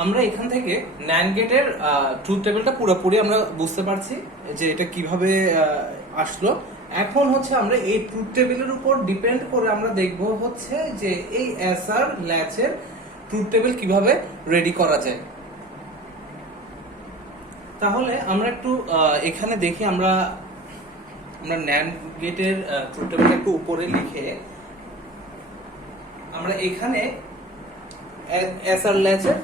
আমরা এখান থেকে ন্যান্ড গেটের ট্রুথ টেবিলটা পুরোপুরি আমরা বুঝতে পারছি যে এটা কিভাবে আসলো। এখন হচ্ছে আমরা এই ট্রুথ টেবিলের উপর ডিপেন্ড করে আমরা দেখব হচ্ছে যে এই এসআর ল্যাচের ট্রুথ টেবিল কিভাবে রেডি করা যায়। তাহলে আমরা একটু এখানে দেখি, আমরা ন্যান্ড গেটের ট্রুথ টেবিলটা একটু উপরে লিখে আমরা এখানে এসআর ল্যাচের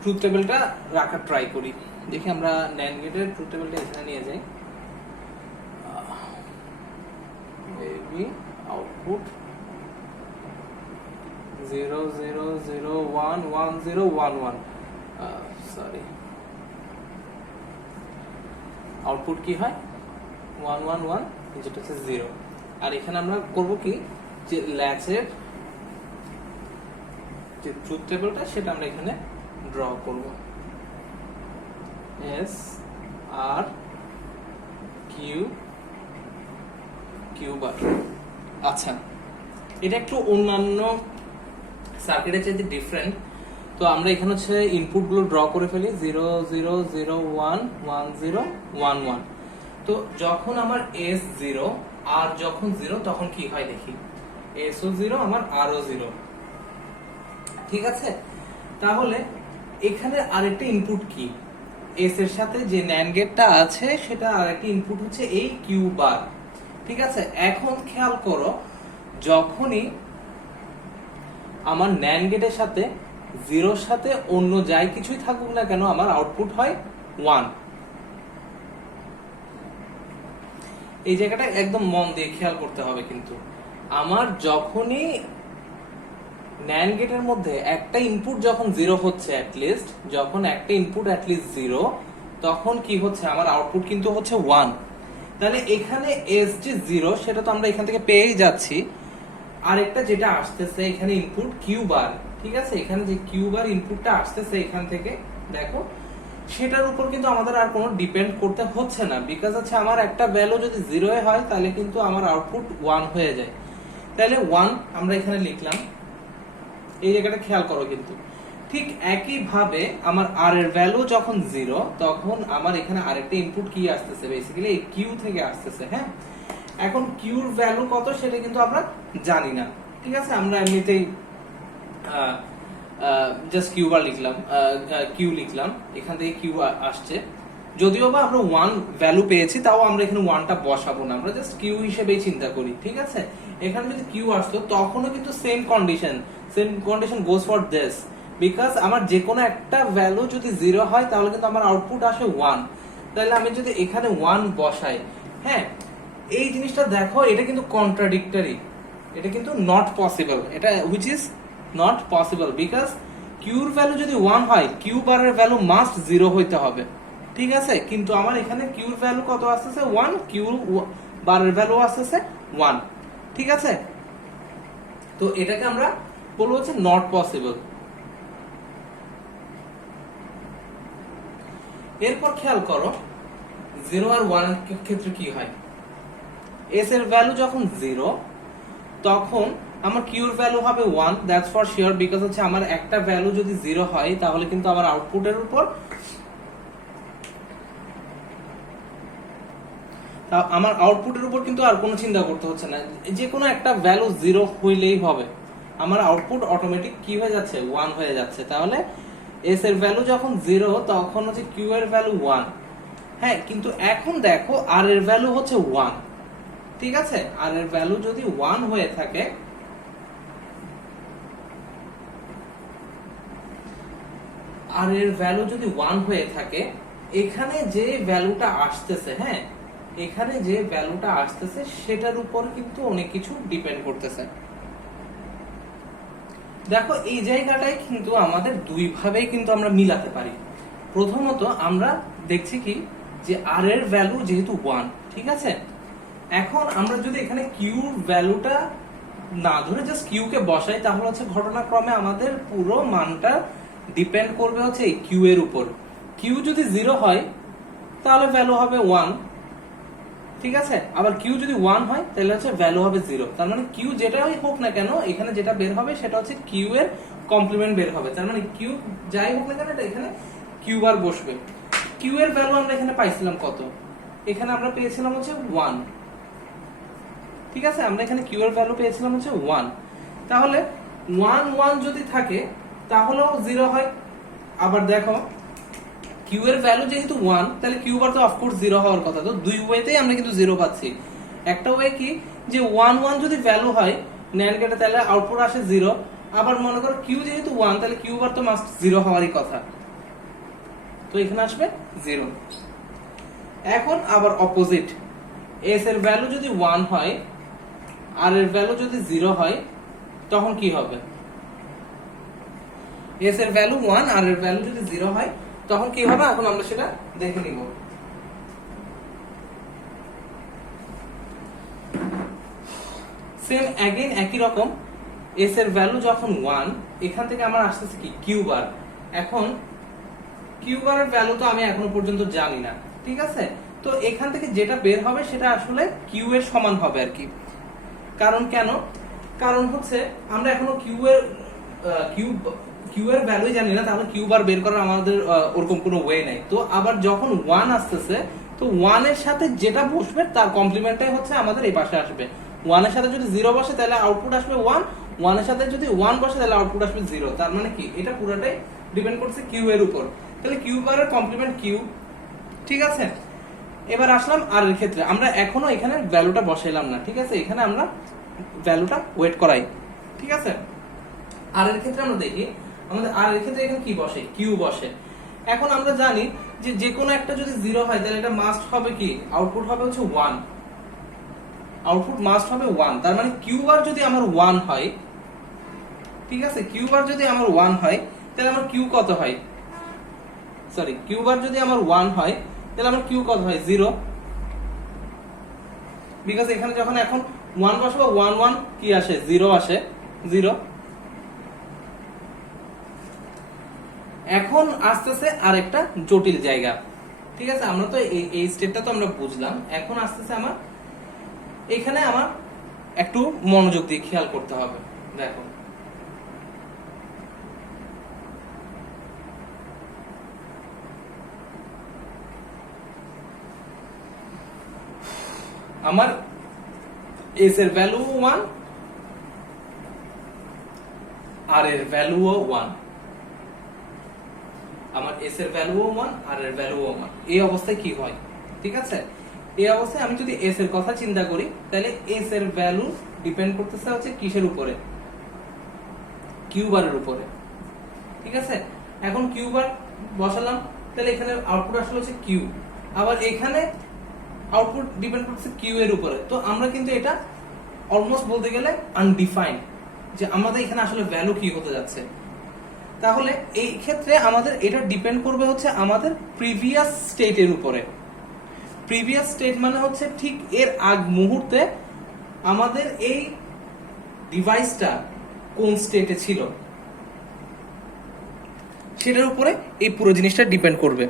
ট্রুথ টেবিলটা রাখার ট্রাই করি। দেখি আমরা ন্যান্ড গেটের ট্রুথ টেবিলটা এখানে নিয়ে যাই। মেবি আউটপুট 0 0 0 1 1 0 1 1, সরি, আউটপুট কি হয় 1 1 1, যেটা হচ্ছে 0। আর এখানে আমরা করব কি, যে ল্যাচের যে ট্রুথ টেবিলটা সেটা আমরা এখানে ড্র করব। এস আর কিউ কিউ বার। আচ্ছা, এটা একটু অন্যান্য সার্কিটের চাইতে ডিফারেন্ট। তো আমরা এখানে হচ্ছে ইনপুট গুলো ড্র করে ফেলি 0 0 0 1 1 0 1 1। তো যখন আমার এস 0 আর যখন 0 তখন কি হয় দেখি, এস ও 0 আমার আর ও 0। ঠিক আছে, তাহলে এখানে আরেকটা ইনপুট কি, এস এর সাথে যে ন্যান্ড গেটটা আছে সেটা আরেকটা ইনপুট হচ্ছে এই কিউ বার। ঠিক আছে, এখন খেয়াল করো, যখনই আমার ন্যান্ড গেটের সাথে 0 সাথে অন্য যাই কিছুই থাকুক না কেন আমার আউটপুট হয় 1। এই জায়গাটা একদম মন দিয়ে খেয়াল করতে হবে। কিন্তু আমার যখনই ন্যান্ড গেটের মধ্যে একটা ইনপুট যখন 0 হচ্ছে, অ্যাটলিস্ট যখন একটা ইনপুট অ্যাটলিস্ট 0, তখন কি হচ্ছে আমার আউটপুট কিন্তু হচ্ছে 1। তাহলে এখানে এস যে 0 সেটা তো আমরা এখান থেকে পেয়েই যাচ্ছি। আরেকটা যেটা আসতেছে এখানে ইনপুট কিউ বার। ঠিক আছে, এখানে যে কিউ বার ইনপুটটা আসতেছে এখান থেকে দেখো, সেটার উপর কিন্তু আমাদের আর কোনো ডিপেন্ড করতে হচ্ছে না। বিকজ হচ্ছে আমার একটা ভ্যালু যদি 0 হয় তাহলে কিন্তু আমার আউটপুট 1 হয়ে যায়। তাহলে 1 আমরা এখানে লিখলাম। এই জায়গাটা খেয়াল করো, কিন্তু ঠিক একই ভাবে আমার আর এর ভ্যালু যখন 0 তখন আমার এখানে আরেকটা ইনপুট কি আসতেছে, বেসিক্যালি এই কিউ থেকে আসতেছে। হ্যাঁ, এখন কিউর ভ্যালু কত সেটা কিন্তু আমরা জানি না। ঠিক আছে, আমরা এমনিতেই জাস্ট কিউ বার লিখলাম, কিউ লিখলাম, এখান থেকে কিউ আসছে। যদিও বা আমরা 1 ভ্যালু পেয়েছি, তাও আমরা এখানে 1টা বসাবো না, আমরা জাস্ট কিউ হিসেবেই চিন্তা করি। ঠিক আছে, এখানে যদি কিউ আসতো তখনও কিন্তু same condition goes for this. Because আমার যে কোনো একটা ভ্যালু যদি 0 হয় তাহলে কিন্তু আমার আউটপুট আসে 1। তাহলে আমি যদি এখানে 1 বসাই, হ্যাঁ, এই জিনিসটা দেখো, এটা কিন্তু কন্ট্রাডিক্টরি, এটা কিন্তু নট পসিবল, এটা which is not possible. Because কিউর ভ্যালু যদি 1 হয়, কিউ বারের ভ্যালু মাস্ট 0 হইতে হবে। ঠিক আছে, কিন্তু আমার এখানে কিউর ভ্যালু কত আসতেছে 1, কিউ বারের ভ্যালু আসতেছে 1। ঠিক আছে, তো এটাকে আমরা বলবো হচ্ছে নট পসিবল। এরপর খেয়াল করো 0 আর 1 এর ক্ষেত্রে কি হয়, এস এর ভ্যালু যখন 0 তখন আমার কিউর ভ্যালু হবে 1, দ্যাটস ফর শিওর। বিকজ হচ্ছে আমার একটা ভ্যালু যদি 0 হয় তাহলে কিন্তু আমার আউটপুটের উপর কিন্তু আর কোনো চিন্তা করতে হচ্ছে না, যে কোনো একটা ভ্যালু 0 হইলেই হবে, আমার আউটপুট অটোমেটিক কি হয়ে যাচ্ছে 1 হয়ে যাচ্ছে। তাহলে এস এর ভ্যালু যখন 0 তখন হচ্ছে কিউ এর ভ্যালু 1। হ্যাঁ, কিন্তু এখন দেখো আর এর ভ্যালু হচ্ছে 1। ঠিক আছে, আর এর ভ্যালু যদি 1 হয়ে থাকে, আর এর ভ্যালু যদি 1 হয়ে থাকে, এখানে যে ভ্যালুটা আসতেছে, হ্যাঁ, এখানে যে ভ্যালুটা আসতেছে সেটার উপর কিন্তু অনেক কিছু ডিপেন্ড করতেছে। দেখো এই জায়গাটায় কিন্তু আমাদের দুই ভাবেই কিন্তু আমরা মিলাতে পারি। প্রথমত আমরা দেখছি কি, যে আর এর ভ্যালু যেহেতু 1, ঠিক আছে, এখন আমরা যদি এখানে কিউর ভ্যালুটা না ধরে জাস্ট কিউ কে বসাই, তাহলে হচ্ছে ঘটনাক্রমে আমাদের পুরো মানটা ডিপেন্ড করবে হচ্ছে এই কিউ এর উপর। কিউ যদি 0 হয় তাহলে ভ্যালু হবে 1। ঠিক আছে, আবার কিউ যদি 1 হয় তাহলে হচ্ছে ভ্যালু হবে 0। তার মানে কিউ যেটাই হোক না কেন এখানে যেটা বের হবে সেটা হচ্ছে কিউ এর কমপ্লিমেন্ট বের হবে। তার মানে কিউ যাই হোক না কেন এটা এখানে কিউ বার বসবে। কিউ এর ভ্যালু আমরা এখানে পাইছিলাম কত, এখানে আমরা পেয়েছিলাম হচ্ছে 1। ঠিক আছে, আমরা এখানে কিউ এর ভ্যালু পেয়েছিলাম হচ্ছে 1। তাহলে 1 1 যদি থাকে তাহলেও 0 হয়। আবার দেখো কিউ এর ভ্যালু যেহেতু 1 তাহলে কিউ বার তো অফকোর্স 0 হওয়ার কথা। তো দুই ওয়েতেই আমরা কিন্তু 0 পাচ্ছি। একটা ওয়ে কি যে 1 1 যদি ভ্যালু হয় NAND গেটে তাহলে আউটপুট আসে 0। আবার মনে করো কিউ যেহেতু 1 তাহলে কিউ বার তো মাস্ট 0 হওয়ারই কথা, তো এখানে আসবে 0। এখন আবার অপোজিট, এস এর ভ্যালু যদি 1 হয় আর এর ভ্যালু যদি 0 হয় তখন কি হবে? এস এর ভ্যালু 1 আর এর ভ্যালু যদি 0 হয় তখন কি হবে এখন আমরা সেটা দেখে নিব। সেম अगेन একই রকম, এস এর ভ্যালু যখন 1 এখান থেকে আমার আসতেছে কি কিউ বার। এখন কিউ বারের ভ্যালু তো আমি এখনো পর্যন্ত জানি না, ঠিক আছে? তো এখান থেকে যেটা বের হবে সেটা আসলে কিউ এর সমান হবে আর কি। কারণ কেন? কারণ হচ্ছে আমরা এখনো কিউ এর ভ্যালু জানি না, তাহলে কিউ বার বের করার আমাদের ওরকম কোনো ওয়ে নাই। তো আবার যখন 1 আসতেছে তো 1 এর সাথে যেটা বসবে তার কমপ্লিমেন্টটাই হচ্ছে আমাদের এই পাশে আসবে। 1 এর সাথে যদি 0 বসে তাহলে আউটপুট আসবে 1, 1 এর সাথে যদি 1 বসে তাহলে আউটপুট আসবে 0। তার মানে কি এটা পুরোটাই ডিপেন্ড করছে কিউ এর উপর। তাহলে কিউ বারের কমপ্লিমেন্ট কিউ, ঠিক আছে? এবার আসলাম আর এর ক্ষেত্রে, আমরা এখনো এখানে ভ্যালুটা বসাইলাম না, ঠিক আছে? এখানে আমরা ভ্যালুটা ওয়েট করাই, ঠিক আছে? আর এর ক্ষেত্রে আমরা দেখি আমাদের আর এর ক্ষেত্রে এখানে কি বসে, কিউ বসে। এখন আমরা জানি যে যে কোনো একটা যদি 0 হয় তাহলে এটা মাস্ট হবে কি আউটপুট হবে হচ্ছে 1, আউটপুট মাস্ট হবে 1। তার মানে কিউ বার যদি আমার 1 হয়, ঠিক আছে, কিউ বার যদি আমার 1 হয় তাহলে আমার কিউ কত হয়, সরি কিউ বার যদি আমার 1 হয় তাহলে আমার কিউ কত হয় 0, বিকজ এখানে যখন এখন 1 বসাবো 1 1 কি আসে 0 আসে 0। এখন আসতেছে আরেকটা জটিল জায়গা, ঠিক আছে? আমরা তো এই স্টেপটা তো আমরা বুঝলাম। এখন আসতেছে আমার এখানে আমার একটু মনোযোগ দিয়ে খেয়াল করতে হবে। দেখো আমার এস এর ভ্যালু 1 আর এর ভ্যালুও 1, আমার এস এর ভ্যালুও 1 আর এর ভ্যালুও 1। এই অবস্থায় কি হয়, ঠিক আছে? এই অবস্থায় আমি যদি এস এর কথা চিন্তা করি তাহলে এস এর ভ্যালু ডিপেন্ড করতেছে হচ্ছে কিসের উপরে, কিউ বারের উপরে, ঠিক আছে? এখন কিউ বার বসালাম তাহলে এখানে আউটপুট আসলে হচ্ছে কিউ, আবার এখানে আউটপুট ডিপেন্ড করছে কিউ এর উপরে। তো আমরা কিন্তু এটা অলমোস্ট বলতে গেলে আনডিফাইন্ড, যে আমাদের এখানে আসলে ভ্যালু কি হতে যাচ্ছে। তাহলে এই ক্ষেত্রে আমাদের এটা ডিপেন্ড করবে হচ্ছে আমাদের প্রিভিয়াস স্টেটের উপরে। প্রিভিয়াস স্টেট মানে হচ্ছে ঠিক এর আগ মুহূর্তে আমাদের এই ডিভাইসটা কোন স্টেটে ছিল সেটার উপরে এই পুরো জিনিসটা ডিপেন্ড করবে।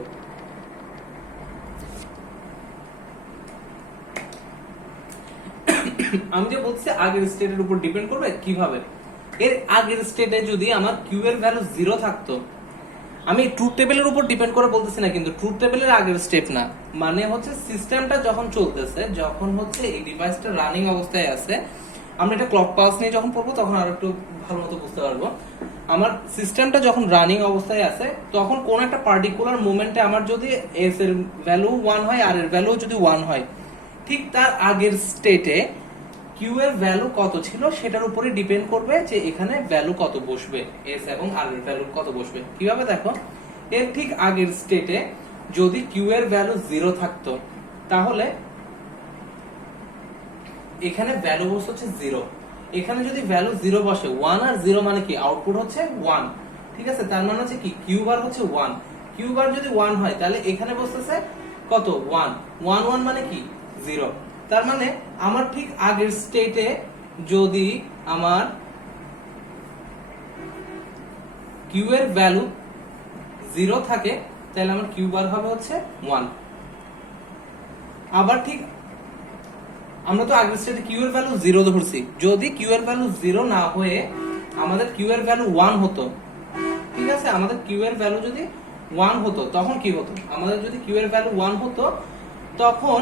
আমি যে বলছি আগের স্টেটের উপর ডিপেন্ড করবে, কিভাবে? এর আগের স্টেটে যদি আমার কিউ এর ভ্যালু 0 থাকতো, আমি ট্রুথ টেবিলের উপর ডিপেন্ড করে বলতেছি না, কিন্তু ট্রুথ টেবিলের আগের স্টেপ না, মানে হচ্ছে সিস্টেমটা যখন চলতেছে, যখন হচ্ছে এই ডিভাইসটা রানিং অবস্থায় আছে, আমরা এটা ক্লক পালস নিয়ে যখন পড়বো তখন আরো একটু ভালো মতো বুঝতে পারবো। আমার সিস্টেমটা যখন রানিং অবস্থায় আছে তখন কোন একটা পার্টিকুলার মোমেন্টে আমার যদি এস এর ভ্যালু 1 হয় আর এর ভ্যালু যদি 1 হয়, ঠিক তার আগের স্টেটে কিউ এর ভ্যালু কত ছিল সেটার উপরে ডিপেন্ড করবে যে এখানে ভ্যালু কত বসবে, এস এবং আর এর ভ্যালু কত বসবে। কিভাবে দেখো, এর ঠিক আগের স্টেটে যদি কিউ এর ভ্যালু 0 থাকতো তাহলে এখানে ভ্যালু বসে হচ্ছে 0। এখানে যদি ভ্যালু 0 বসে, 1 আর 0 মানে কি আউটপুট হচ্ছে 1, ঠিক আছে? তার মানে হচ্ছে কি কিউ বার হচ্ছে 1। কিউ বার যদি 1 হয় তাহলে এখানে বসতেছে কত 1, 1 1 মানে কি 0। তার মানে আমার ঠিক আগের স্টেটে যদি আমার কিউ এর ভ্যালু 0 থাকে তাহলে আমার কিউ বার হবে হচ্ছে 1। আবার ঠিক আমরা তো আগের স্টেটে কিউ এর ভ্যালু 0 ধরছি, যদি কিউ এর ভ্যালু 0 না হয়ে আমাদের কিউ এর ভ্যালু 1 হতো, ঠিক আছে, আমাদের কিউ এর ভ্যালু যদি 1 হতো তখন কি হতো, আমাদের যদি কিউ এর ভ্যালু 1 হতো তখন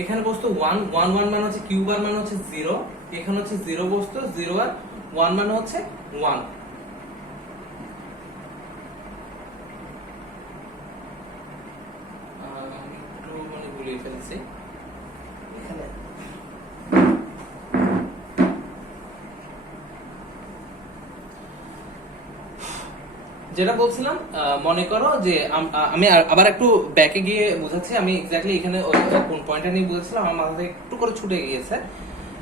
এখানে বসতো 1 1 1 মানে হচ্ছে কিউ বার মানে হচ্ছে 0, এখানে হচ্ছে 0 বসতো 0 আর 1 মানে হচ্ছে 1। আমি একটু মানে গুলিয়ে ফেলছি এখানে। যেটা বলছিলাম, মনে করো যে আমি আবার একটু ব্যাকে গিয়ে বুঝাচ্ছি, আমি এক্স্যাক্টলি এখানে কোন পয়েন্টটা নিয়ে বুঝাচ্ছিলাম আমার মাথা থেকে একটু করে ছুটে গিয়েছে।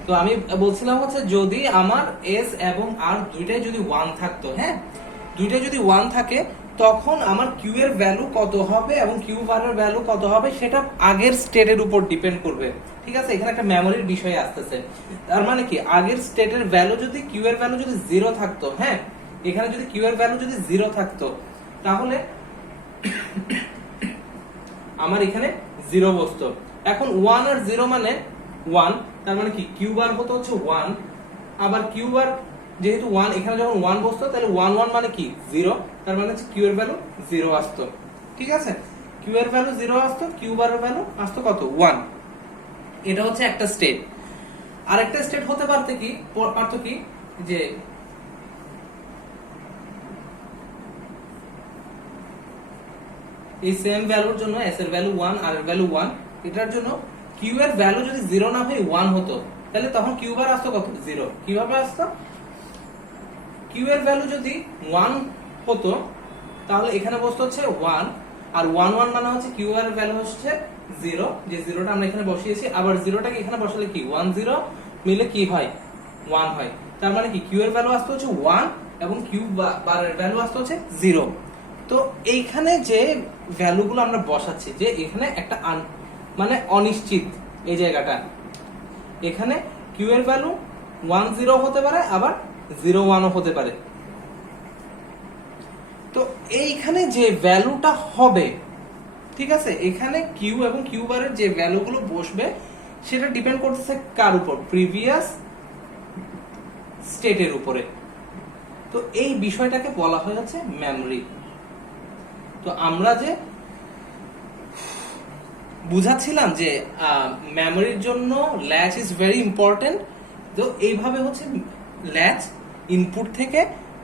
তো আমি বলছিলাম হচ্ছে যদি আমার এস এবং আর দুইটাই যদি 1 থাকতো, হ্যাঁ, দুইটাই যদি 1 থাকে তখন আমার কিউ এর ভ্যালু কত হবে এবং কিউ বারের ভ্যালু কত হবে সেটা আগের স্টেটের উপর ডিপেন্ড করবে, ঠিক আছে। এখানে একটা মেমোরির বিষয় আসতেছে, তার মানে কি আগের স্টেটের ভ্যালু যদি কিউ এর ভ্যালু যদি 0 থাকতো, হ্যাঁ, এখানে যদি কিউ এর ভ্যালু যদি 0 থাকতো তাহলে আমার এখানে 0 বসতো। এখন 1 আর 0 মানে 1, তার মানে কি কিউ বার হতো হচ্ছে 1, আবার কিউ বার যেহেতু 1 এখানে যখন 1 বসতো তাহলে 1 1 মানে কি 0, তার মানে হচ্ছে কিউ এর ভ্যালু 0 আসতো, ঠিক আছে। কিউ এর ভ্যালু 0 আসতো, কিউ বারের ভ্যালু আসতো কত 1। এটা হচ্ছে একটা স্টেট। আরেকটা স্টেট হতে পারতো কি যে এই সেম ভ্যালুর জন্য এস এর ভ্যালু 1 আর এর ভ্যালু 1, এটার জন্য কিউ এর ভ্যালু যদি 0 না হয়ে 1 হতো তাহলে তখন কিউ বার আসতো কত 0। কিভাবে আসতো, কিউ এর ভ্যালু যদি 1 হতো তাহলে এখানে বসতো হচ্ছে 1 আর 1 1 মানে হচ্ছে কিউ এর ভ্যালু হচ্ছে 0, যে 0টা আমরা এখানে বসিয়েছি, আবার 0টাকে এখানে বসালে কি 1 0 মিলে কি হয় 1 হয়, তার মানে কি কিউ এর ভ্যালু আসতো হচ্ছে 1 এবং কিউ বারের ভ্যালু আসতো হচ্ছে 0। তো এইখানে যে ভ্যালুগুলো আমরা বসাচ্ছি, যে এখানে একটা মানে অনিশ্চিত এই জায়গাটা, এখানে কিউ এর ভ্যালু 1 0 হতে পারে আবার 0 1 ও হতে পারে। তো এইখানে যে ভ্যালুটা হবে, ঠিক আছে, এখানে কিউ এবং কিউ বারের যে ভ্যালুগুলো বসবে সেটা ডিপেন্ড করতেছে কার উপর, প্রিভিয়াস স্টেটের উপরে। তো এই বিষয়টাকে বলা হয় হচ্ছে মেমরি। তো আমরা যে বুঝাচ্ছিলাম যে মেমোরির জন্য ল্যাচ ইজ ভেরি ইম্পর্টেন্ট, তো এইভাবে হচ্ছে ল্যাচ ইনপুট থেকে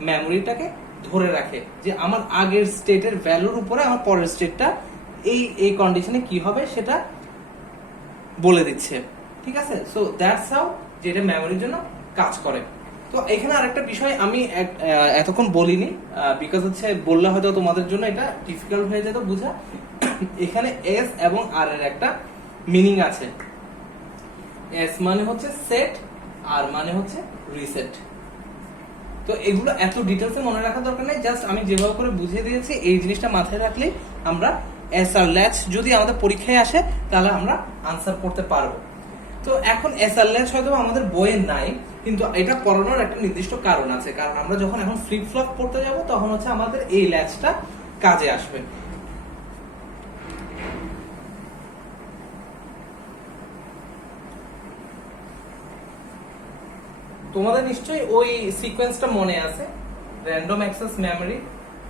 মেমোরিটাকে ধরে রাখে যে আমার আগের স্টেটের ভ্যালুর উপরে আমার পরের স্টেটটা এই কন্ডিশনে কি হবে সেটা বলে দিচ্ছে, ঠিক আছে। সো দ্যাটস হাউ যেটা মেমোরির জন্য কাজ করে। তো এখানে আরেকটা বিষয় আমি এতক্ষণ বলিনি, বিকজ হচ্ছে বললে হয়তো তোমাদের জন্য এটা ডিফিকাল্ট হয়ে যেত বোঝা। এখানে এস এবং আর এর একটা মিনিং আছে। এস মানে হচ্ছে সেট, আর মানে হচ্ছে রিসেট। তো এগুলো এত ডিটেলসে মনে রাখার দরকার নেই, জাস্ট আমি যেভাবে করে বুঝিয়ে দিয়েছি এই জিনিসটা মাথায় রাখলেই আমরা এস আর ল্যাচ যদি আমাদের পরীক্ষায় আসে তাহলে আমরা আনসার করতে পারবো। তো এখন এস আর ল্যাচ হয়তো আমাদের বইয়ে নাই, কিন্তু এটা পড়ানোর একটা নির্দিষ্ট কারণ আছে, কারণ আমরা যখন এখন ফ্লিপ ফ্লপ পড়তে যাব তখন হচ্ছে আমাদের এই ল্যাচটা কাজে আসবে। তোমাদের নিশ্চয়ই ওই সিকোয়েন্সটা মনে আছে, র্যান্ডম অ্যাক্সেস মেমরি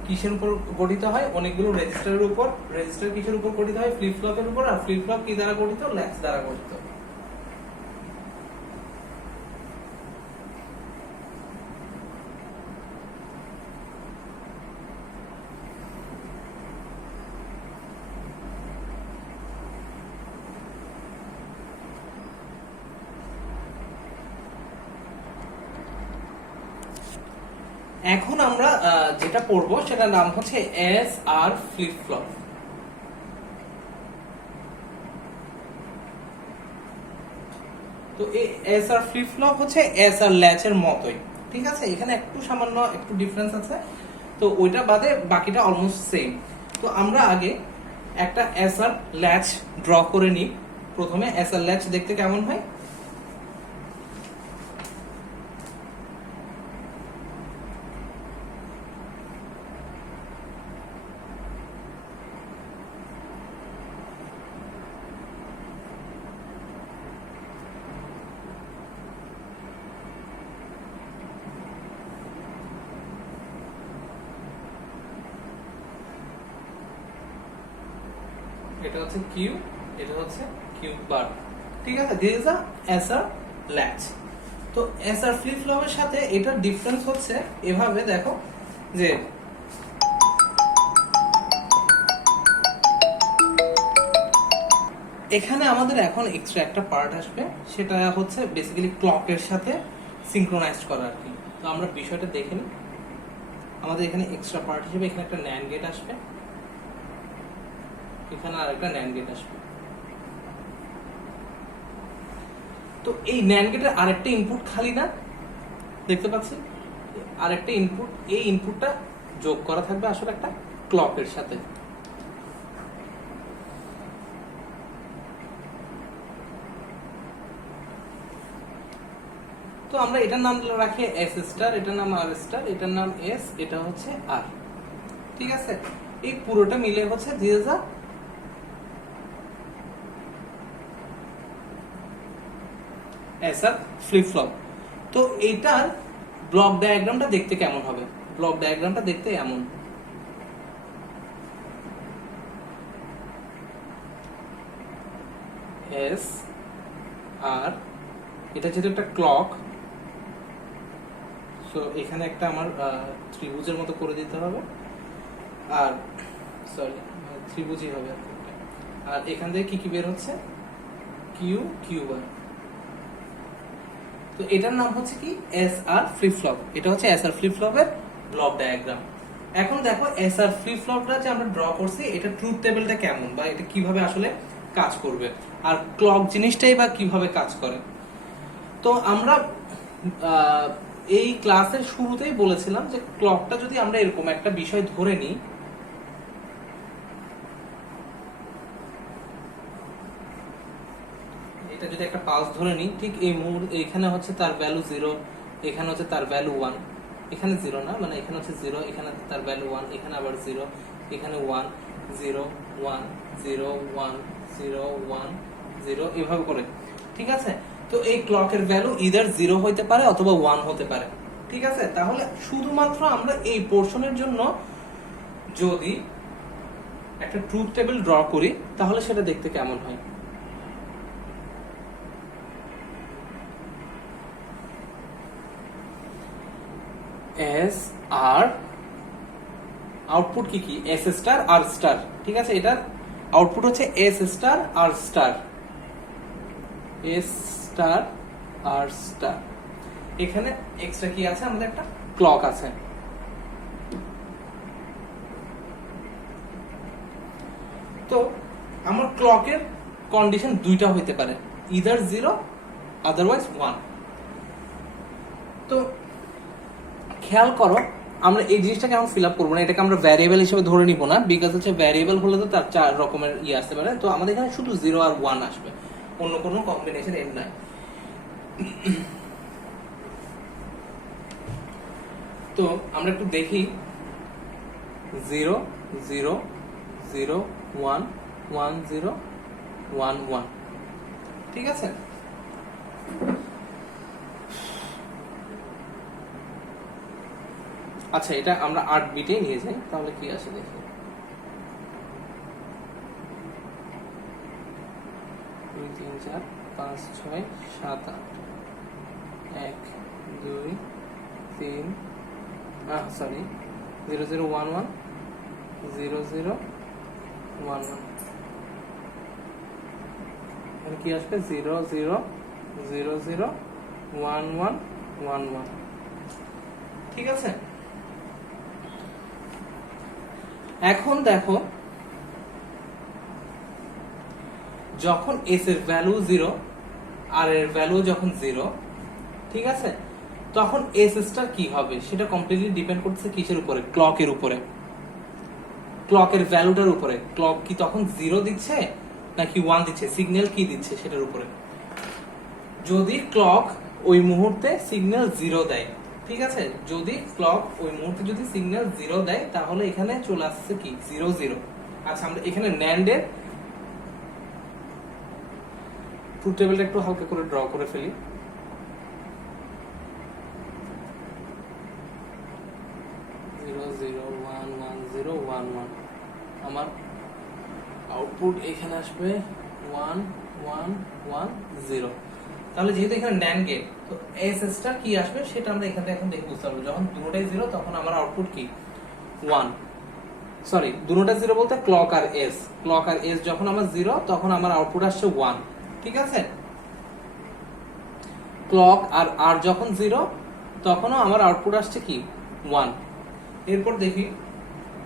কিসের উপর গঠিত হয়, অনেকগুলো রেজিস্টারের উপর। রেজিস্টার কিসের উপর গঠিত হয়, ফ্লিপ ফ্লপের উপর, আর ফ্লিপ ফ্লপ কি দ্বারা গঠিত, ল্যাচ দ্বারা গঠিত। এখন আমরা যেটা পড়বো সেটার নাম হচ্ছে এস আর ফ্লিপ ফ্লপ। তো এই এস আর ফ্লিপ ফ্লপ হচ্ছে এস আর ল্যাচের মতোই, ঠিক আছে। এখানে একটু সামান্য একটু ডিফারেন্স আছে, তো ওইটা বাদে বাকিটা অলমোস্ট সেম। তো আমরা আগে একটা এস আর ল্যাচ ড্র করে নিই। প্রথমে এস আর ল্যাচ দেখতে কেমন হয়, এটা হচ্ছে কিউ, এটা হচ্ছে কিউ বার। ঠিক আছে, this is a SR latch. তো এসআর ফ্লিপ ফ্লপের সাথে এটার ডিফারেন্স হচ্ছে এভাবে, দেখো যে এখানে আমাদের এখন এক্সট্রা একটা পার্ট আসবে, সেটা হচ্ছে বেসিক্যালি ক্লকের সাথে সিনক্রোনাইজ করা আর কি। তো আমরা বিষয়টা দেখে নিই। আমাদের এখানে এক্সট্রা পার্ট হিসেবে এখানে একটা ন্যান্ড গেট আসবে, এখানে আরেকটা ন্যান্ড গেট আসবে। তো এই ন্যান্ড গেটের আরেকটা ইনপুট খালি না, দেখতে পাচ্ছি আরেকটা ইনপুট, এই ইনপুটটা যোগ করা থাকবে আসলে একটা ক্লকের সাথে। তো আমরা এটার নাম রাখি এস স্টার, এটার নাম আর স্টার, এটার নাম এস, এটা হচ্ছে আর। ঠিক আছে, এই পুরোটা মিলে হচ্ছে এসআর ফ্লিপ ফ্লপ। তো এইটার ব্লক ডায়াগ্রামটা দেখতে কেমন হবে? ব্লক ডায়াগ্রামটা দেখতে এমন। এস আর এটা যেহেতু একটা ক্লক, সো এখানে একটা আমার ত্রিভুজের মতো করে দিতে হবে, আর সরি ত্রিভুজই হবে। আর এখান থেকে কি কি বের হচ্ছে? Q, Q bar. তো এটার নাম হচ্ছে কি? S R flip flop. এটা হচ্ছে এস আর ফ্লিপ ফ্লপের ব্লক ডায়াগ্রাম। এখন দেখো এস আর ফ্লিপ ফ্লপটা যে আমরা ড্র করছি, এটা ট্রুথ টেবিলটা কেমন, বা এটা কিভাবে আসলে কাজ করবে, আর ক্লক জিনিসটাই বা কিভাবে কাজ করে। তো আমরা এই ক্লাসের শুরুতেই বলেছিলাম যে ক্লকটা যদি আমরা এরকম একটা বিষয় ধরে নিই, এটা যদি একটা পালস ধরে নিই, ঠিক এই মুহূর্তে এখানে হচ্ছে তার ভ্যালু 0, এখানে হচ্ছে তার ভ্যালু 1, এখানে 0 না, মানে এখানে হচ্ছে 0, এখানে তার ভ্যালু 1, এখানে আবার 0, এখানে 1 0 1 0 1 0 1 0, এভাবে করে। ঠিক আছে, তো এই ক্লকের ভ্যালু ইদার 0 হতে পারে অথবা 1 হতে পারে। ঠিক আছে, তাহলে শুধুমাত্র আমরা এই পোরশনের জন্য যদি একটা ট্রুথ টেবিল ড্র করি, তাহলে সেটা দেখতে কেমন হয়? এস আর আউটপুট কি কি? এস স্টার আর স্টার। ঠিক আছে, এটার আউটপুট হচ্ছে এস স্টার আর স্টার, এস স্টার আর স্টার। এখানে এক্সট্রা কি আছে? আমাদের একটা ক্লক আছে। তো আমার ক্লকের কন্ডিশন দুইটা হইতে পারে, ইদার 0 আদারওয়াইজ 1। তো খেয়াল করো, আমরা এই জিনিসটাকে এখন ফিল আপ করবো না, এটাকে আমরা ভ্যারিয়েবল হিসেবে ধরে নিব না, বিকজ হচ্ছে ভ্যারিয়েবল হলে তো তার 4 রকমের আসতে পারে। তো আমাদের এখানে শুধু 0 আর 1 আসবে, অন্য কোনো কম্বিনেশন এর নাই। তো আমরা একটু দেখি 0 0 0 1 1 0 1 1। ঠিক আছে, আচ্ছা এটা আমরা 8 বিটেই নিয়ে যাই, তাহলে কি আসে দেখি। 2 3 4 5 6 7 8 1 2 3 সরি 0 0 1 1 0 0 1 1। এখানে কি আসবে? 0 0 0 0 1 1 1 1। ঠিক আছে, এখন দেখো যখন এস এর ভ্যালু 0 আর এর ভ্যালু যখন 0, ঠিক আছে, তখন এস স্টার কি হবে সেটা কমপ্লিটলি ডিপেন্ড করছে কিসের উপরে? ক্লকের উপরে, ক্লকের ভ্যালুটার উপরে। ক্লক কি তখন 0 দিচ্ছে নাকি 1 দিচ্ছে, সিগন্যাল কি দিচ্ছে সেটার উপরে। যদি ক্লক ওই মুহূর্তে সিগন্যাল 0 দেয়, ঠিক আছে, যদি ক্লক ওই মুহূর্তে যদি সিগন্যাল 0 দেয়, তাহলে এখানে চলে আসছে কি? 0 0। আচ্ছা, আমরা এখানে NAND এর ট্রুথ টেবিলটা একটু হালকা করে ড্র করে ফেলি। আমার আউটপুট এখানে আসবে 1 1 1 0। তাহলে যেহেতু এখানে NAND গেট, তো এস স্টার কি আসবে সেটা আমরা এখান থেকে এখন দেখে বুঝতে পারবো। যখন দুটোটাই 0 তখন আমার আউটপুট কি 1, সরি দুটোটা 0 বলতে ক্লক আর এস যখন আমার 0 তখন আমার আউটপুট আসছে 1, ঠিক আছে। ক্লক আর আর যখন 0 তখনও আমার আউটপুট আসছে কি 1। এরপর দেখি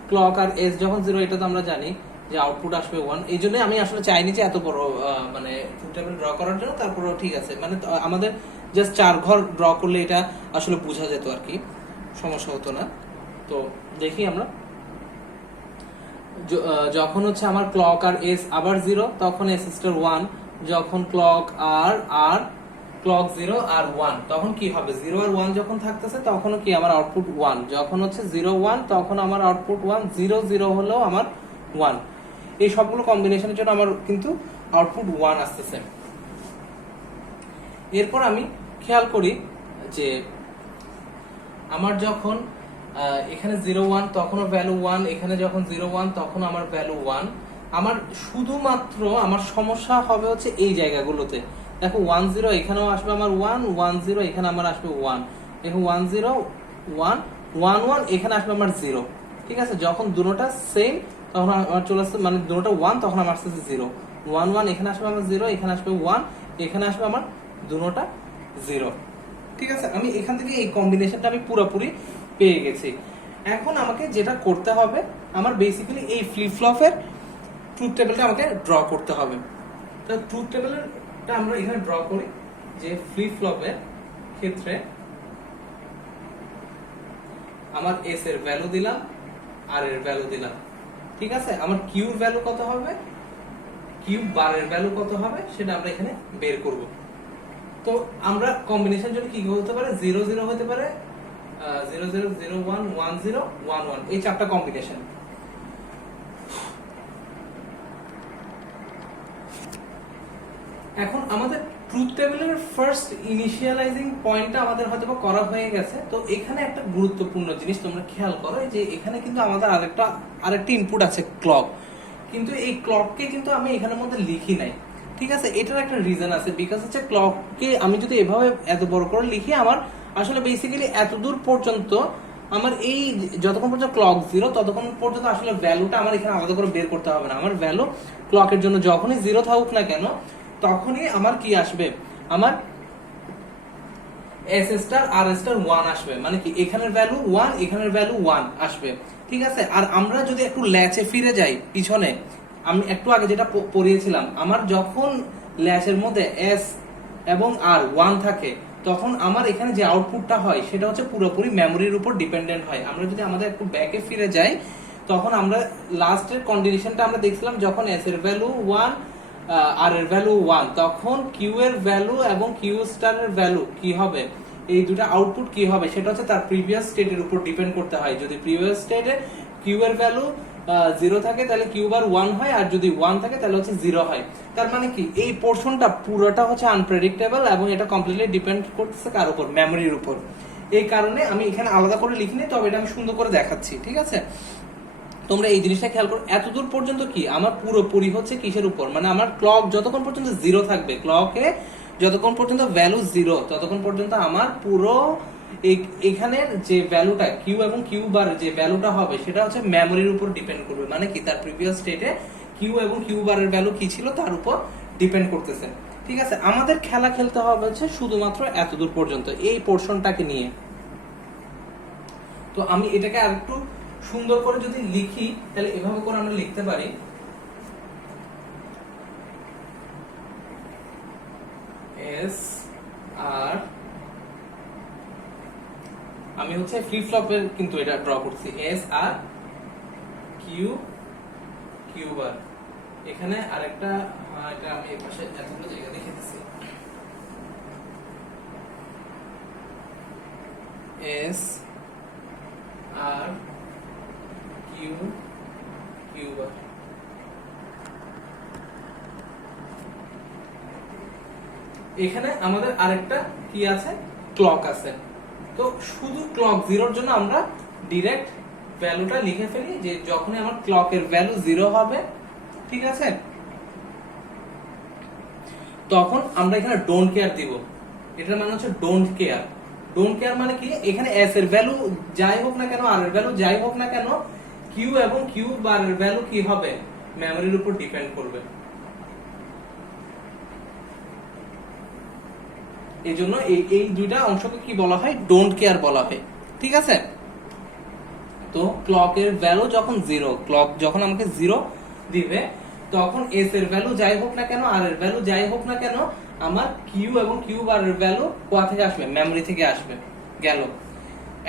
ক্লক আর এস যখন 0, এটা তো আমরা জানি যে আউটপুট আসবে 1। এই জন্য আমি আসলে চাইনি যে এত বড় মানে ট্রুথ টেবিল ড্র করার জন্য, তারপরেও ঠিক আছে, মানে আমাদের জাস্ট 4 ঘর ড্র করলে এটা আসলে বোঝা যেত আর কি, সমস্যা হতো না। তো দেখি আমরা যখন হচ্ছে আমার ক্লক আর এস আবার 0 তখন এস স্টার 1, যখন ক্লক আর ক্লক 0 আর 1 তখন কি হবে, 0 আর 1 যখন থাকতেছে তখনও কি আমার আউটপুট 1, যখন হচ্ছে 0 1 তখন আমার আউটপুট 1, 0 0 হলেও আমার 1। এই সবগুলো কম্বিনেশনের জন্য আমার কিন্তু আউটপুট 1 আসতেছে। এরপর আমি খেয়াল করি যে আমার যখন এখানে 0 1 তখনও ভ্যালু 1, এখানে যখন 0 1 তখন আমার ভ্যালু 1। আমার শুধুমাত্র আমার সমস্যা হবে হচ্ছে এই জায়গাগুলোতে। দেখো 1 0 এখানেও আসবে আমার 1 1 0, এখানে আমার আসবে 1, দেখো 1 0 1 1 1, এখানে আসবে আমার 0, ঠিক আছে। যখন দুটোটা সেম তখন আমার চলে আসছে, মানে দুটোটা 1 তখন আমার আসছে 0 1 1, এখানে আসবে আমার 0, এখানে আসবে 1, এখানে আসবে আমার দুটোটা 0, ঠিক আছে। আমি এখান থেকে এই কম্বিনেশনটা আমি পুরোপুরি পেয়ে গেছি। এখন আমাকে যেটা করতে হবে, আমার বেসিক্যালি এই ফ্লিপ ফ্লপের ট্রুথ টেবিলটা আমাকে ড্র করতে হবে। তো ট্রুথ টেবিলটা আমরা এখানে ড্র করি যে ফ্লিপ ফ্লপের ক্ষেত্রে আমার এস এর ভ্যালু দিলাম, আর এর ভ্যালু দিলাম, ঠিক আছে। আমার কিউর ভ্যালু কত হবে, কিউ বারের ভ্যালু কত হবে সেটা আমরা এখানে বের করব। তো আমরা কম্বিনেশন জন্য কি হতে পারে, 0 0 হতে পারে, 0 0 0 1 1 0 1 1, এই চারটা কম্বিনেশন। এখন আমাদের ট্রুথ টেবিলের ফার্স্ট ইনিশিয়ালাইজিং পয়েন্টটা আমাদের হয়তো করা হয়ে গেছে। তো এখানে একটা গুরুত্বপূর্ণ জিনিস তোমরা খেয়াল করো, যে এখানে কিন্তু আমাদের আরেকটা ইনপুট আছে ক্লক, কিন্তু এই ক্লককে কিন্তু আমি এখানের মধ্যে লিখি নাই, ঠিক আছে। এটার একটা রিজন আছে, বিকজ হচ্ছে ক্লককে আমি যদি এভাবে এত বড় করে লিখি, আমার আসলে বেসিক্যালি এত দূর পর্যন্ত আমার এই যতক্ষণ পর্যন্ত ক্লক 0 ততক্ষণ পর্যন্ত আসলে ভ্যালুটা আমার এখানে আলাদা করে বের করতে হবে না। আমার ভ্যালু ক্লকের জন্য যখনই 0 থাকুক না কেন তখনই আমার কি আসবে, আমার এস স্টার আর স্টার 1 আসবে, মানে কি এখানের ভ্যালু 1 এখানের ভ্যালু 1 আসবে, ঠিক আছে। আর আমরা যদি একটু ল্যাচে ফিরে যাই পিছনে, আমি একটু আগে যেটা পড়িয়েছিলাম, আমার যখন ল্যাচের মধ্যে এস এবং আর 1 থাকে তখন আমার এখানে যে আউটপুটটা হয় সেটা হচ্ছে পুরোপুরি মেমোরির উপর ডিপেন্ডেন্ট হয়। আমরা যদি আমাদের একটু ব্যাকে ফিরে যাই, তখন আমরা লাস্টের কন্ডিশনটা আমরা দেখছিলাম, যখন এস এর ভ্যালু 1 আর এর ভ্যালু 1 তখন কিউ এর ভ্যালু এবং কিউ স্টার এর ভ্যালু কি হবে, এই দুটো আউটপুট কি হবে সেটা হচ্ছে তার প্রিভিয়াস স্টেটের উপর ডিপেন্ড করতে হয়। যদি প্রিভিয়াস স্টেটে কিউ এর ভ্যালু 0 থাকে তাহলে কিউ বার 1 হয়, আর যদি 1 থাকে তাহলে হচ্ছে 0 হয়। তার মানে কি এই পোরশনটা পুরোটা হচ্ছে আনপ্রেডিক্টেবল, এবং এটা কমপ্লিটলি ডিপেন্ড করতেছে কার উপর, মেমোরির উপর। এই কারণে আমি এখানে আলাদা করে লিখিনি, তবে এটা আমি সুন্দর করে দেখাচ্ছি, ঠিক আছে। তোমরা এই জিনিসটা খেয়াল করো, এতদূর পর্যন্ত কি আমার পুরোপুরি হচ্ছে কিসের উপর, মানে আমার ক্লক যতক্ষণ পর্যন্ত 0 থাকবে, ক্লকে যতক্ষণ পর্যন্ত ভ্যালু 0 ততক্ষণ পর্যন্ত আমার পুরো এখানের যে ভ্যালুটা কিউ এবং কিউ বার যে ভ্যালুটা হবে সেটা হচ্ছে মেমোরির উপর ডিপেন্ড করবে, মানে কি তার প্রিভিয়াস স্টেটে কিউ এবং কিউ বারের ভ্যালু কি ছিল তার উপর ডিপেন্ড করতেছে, ঠিক আছে। আমাদের খেলা খেলতে হবে হচ্ছে শুধুমাত্র এতদূর পর্যন্ত, এই পোরশনটাকে নিয়ে। তো আমি এটাকে আরেকটু সুন্দর করে যদি লিখি তাহলে এভাবে করে আমরা লিখতে পারি, এস আর আমি হচ্ছে ফ্লিপ ফ্লপের কিন্তু এটা ড্র করছি, এস আর কিউ কিউ বার। এখানে আরেকটা এটা আমি এই পাশে এতগুলো জায়গা লিখে দিছি, এস আর কিউ কিউ বার। এখানে আমাদের আরেকটা কি আছে, ক্লক আছে। তো শুধু ক্লক 0 জন্য আমরা ডাইরেক্ট ভ্যালুটা লিখে ফেলি, যে যখনই আমার ক্লকের ভ্যালু 0 হবে ঠিক আছে, তখন আমরা এখানে ডোন্ট কেয়ার দিব। এটার মানে হচ্ছে ডোন্ট কেয়ার। ডোন্ট কেয়ার মানে কি, এখানে এস এর ভ্যালু যাই হোক না কেন, আর এর ভ্যালু যাই হোক না কেন, কিউ এবং কিউ বার এর ভ্যালু কি হবে, মেমোরির উপর ডিপেন্ড করবে। এই জন্য এই দুইটা অংশকে কি বলা হয়, ডোন্ট কেয়ার বলা হয়। ঠিক আছে, তো ক্লকের ভ্যালু যখন জিরো, ক্লক যখন আমাকে জিরো দিবে, তখন এস এর ভ্যালু যাই হোক না কেন, আর এর ভ্যালু যাই হোক না কেন, আমার কিউ এবং কিউ বার এর ভ্যালু কোথা থেকে আসবে, মেমরি থেকে আসবে। গেল,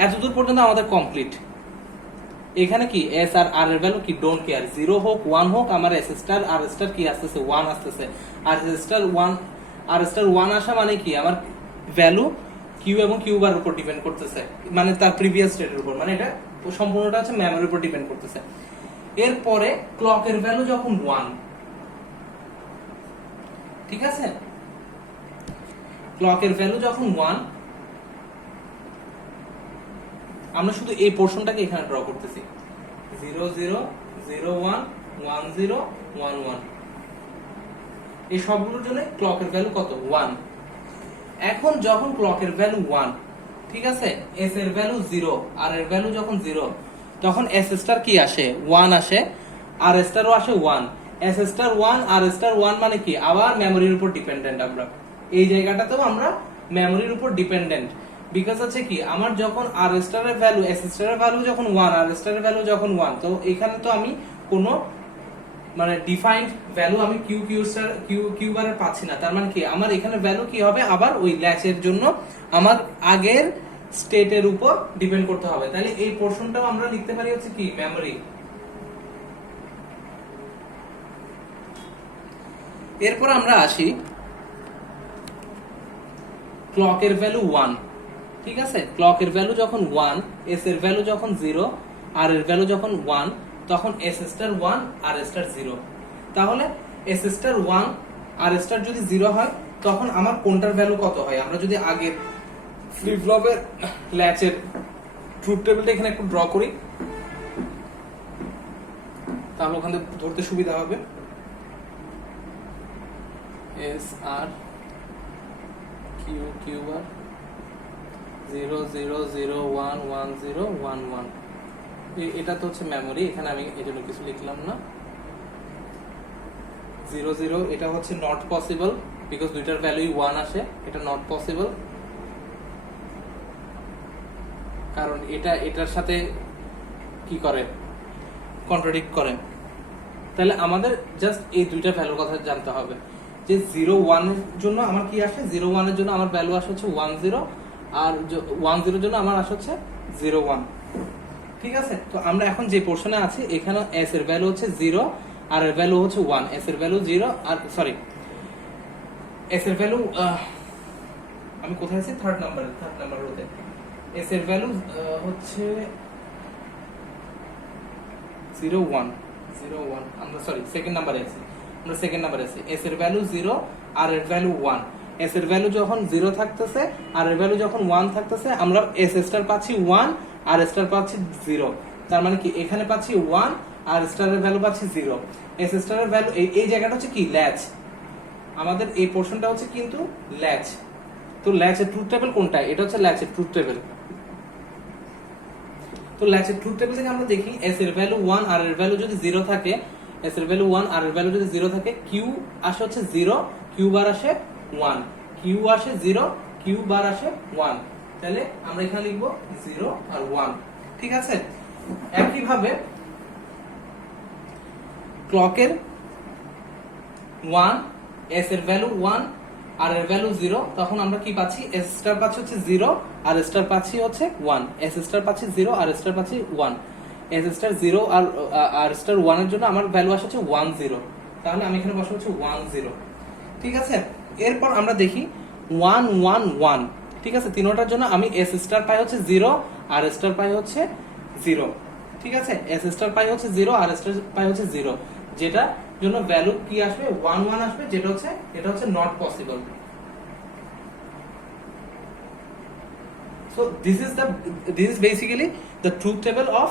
এতদূর পর্যন্ত আমাদের কমপ্লিট। এখানে কি এস আর আর এর ভ্যালু কি ডোন্ট কেয়ার, জিরো হোক ওয়ান হোক, আমার এস স্টার আর স্টার কি আসতেছে, ওয়ান আসতেছে। আর স্টার ওয়ান, আর স্টার ওয়ান আসা মানে কি, আমার ভ্যালু কিউ এবং কিউ বার উপর ডিপেন্ড করতেছে, মানে তার প্রিভিয়াস স্টেটের উপর, মানে এটা সম্পূর্ণটা হচ্ছে মেমরির উপর ডিপেন্ড করতেছে। এরপরে ক্লকের ভ্যালু যখন ওয়ান, ঠিক আছে, ক্লকের ভ্যালু যখন ওয়ান, আমরা শুধু এই পোর্শনটাকে এখানে ড্র করতেছি, 0 0 0 1 1 0 1 1, এই সবগুলোর জন্য ক্লকের ভ্যালু কত, 1। এখন যখন ক্লকের ভ্যালু 1, ঠিক আছে, এস এর ভ্যালু 0, আর এর ভ্যালু যখন 0, তখন এস স্টার কি আসে, 1 আসে, আর স্টারও আসে 1। এস স্টার 1 আর স্টার 1 মানে কি, আবার মেমরির উপর ডিপেন্ডেন্ট। আমরা এই জায়গাটাতেও আমরা মেমরির উপর ডিপেন্ডেন্ট, বিকজ আছে কি, আমার যখন আর স্টারের ভ্যালু, এস স্টারের ভ্যালু যখন 1, আর স্টারের ভ্যালু যখন 1, তো এখানে তো আমি কোনো মানে ডিফাইন্ড ভ্যালু আমি কিউ কিউ স্টার কিউ বারের পাচ্ছি না। তার মানে কি, আমার এখানে ভ্যালু কি হবে, আবার ওই ল্যাচের জন্য আমার আগের স্টেটের উপর ডিপেন্ড করতে হবে। তাহলে এই পোর্শনটাও আমরা লিখতে পারি হচ্ছে কি, মেমরি। এরপর আমরা আসি ক্লকের ভ্যালু 1, ঠিক আছে, ক্লকের ভ্যালু যখন 1, এস এর ভ্যালু যখন 0, আর এর ভ্যালু যখন 1, তখন এস স্টার 1 আর স্টার 0। তাহলে এস স্টার 1 আর স্টার যদি 0 হয়, তখন আমার কোনটার ভ্যালু কত হয়, আমরা যদি আগের ফ্লিপ ফ্লপের ল্যাচের ট্রুথ টেবিলটা এখানে একটু ড্র করি, তাহলে ওখানে ধরতে সুবিধা হবে। এস আর কিউ কিউ আর 0 0 0 1 1 0 1 1, এটা তো হচ্ছে মেমরি। এখানে আমি এজন্য কিছু লিখলাম না। 0 0 এটা হচ্ছে নট পসিবল, বিকজ দুইটার ভ্যালুই 1 আসে, এটা নট পসিবল, কারণ এটা এটার সাথে কি করে, কন্ট্রাডিক্ট করে। তাহলে আমাদের জাস্ট এই দুইটা ভ্যালুর কথা জানতে হবে, যে 0 1 এর জন্য আমার কি আসে, 0 1 এর জন্য আমার ভ্যালু আসে হচ্ছে 1 0, আর 1 0 এর জন্য আমার আসে হচ্ছে 0 1। ঠিক আছে, তো আমরা এখন যে পোর্শনে আছি, এখানে এস এর ভ্যালু হচ্ছে 0, আর এর ভ্যালু হচ্ছে 1। এস এর ভ্যালু 0, আর সরি, এস এর ভ্যালু, আমি কোথায় আছি, থার্ড নাম্বার রোতে। এস এর ভ্যালু হচ্ছে 0 1 0 1, আমরা সরি সেকেন্ড নাম্বারে আছি, আমরা সেকেন্ড নাম্বারে আছি। এস এর ভ্যালু 0, আর এর ভ্যালু 1। এস এর ভ্যালু যখন 0 থাকতেছে, আর এর ভ্যালু যখন 1 থাকতেছে, আমরা এস স্টার পাচ্ছি 1, আর স্টার পাচ্ছি 0। তার মানে কি, এখানে পাচ্ছি 1, আর স্টারের ভ্যালু পাচ্ছি 0। এস স্টারের ভ্যালু এই জায়গাটা হচ্ছে কি, ল্যাচ। আমাদের এই পোর্শনটা হচ্ছে কিন্তু ল্যাচ। তো ল্যাচের ট্রুথ টেবিল কোনটা, এটা হচ্ছে ল্যাচের ট্রুথ টেবিল। তো ল্যাচের ট্রুথ টেবিল থেকে আমরা দেখি, এস এর ভ্যালু 1, আর এর ভ্যালু যদি 0 থাকে, এস এর ভ্যালু 1, আর এর ভ্যালু যদি 0 থাকে, কিউ আসে হচ্ছে 0, কিউ বার আসে 1, কিউ আসে 0, কিউ বার আসে 1। তাহলে আমরা এখানে লিখবো 0 আর 1। ঠিক আছে, একইভাবে ক্লকের 1, এস এর ভ্যালু 1, আর এর ভ্যালু 0, তখন আমরা কি পাচ্ছি, এস স্টার পাচ্ছি হচ্ছে 0, আর স্টার পাচ্ছি হচ্ছে 1। এস স্টার পাচ্ছি 0, আর স্টার পাচ্ছি 1। এস স্টার 0 আর স্টার 1 এর জন্য আমার ভ্যালু আসছে 1 0। তাহলে আমি এখানে বসাবো হচ্ছে 1 0। ঠিক আছে, এরপর আমরা দেখি 1 1 1। ঠিক আছে, তিনটার জন্য আমি এস স্টার পাই হচ্ছে 0, আর স্টার পাই হচ্ছে 0। ঠিক আছে, এস স্টার পাই হচ্ছে 0, আর স্টার পাই হচ্ছে 0, যেটা জন্য ভ্যালু কি আসবে, 1 1 আসবে, যেটা হচ্ছে এটা হচ্ছে not possible. So this is basically the truth table of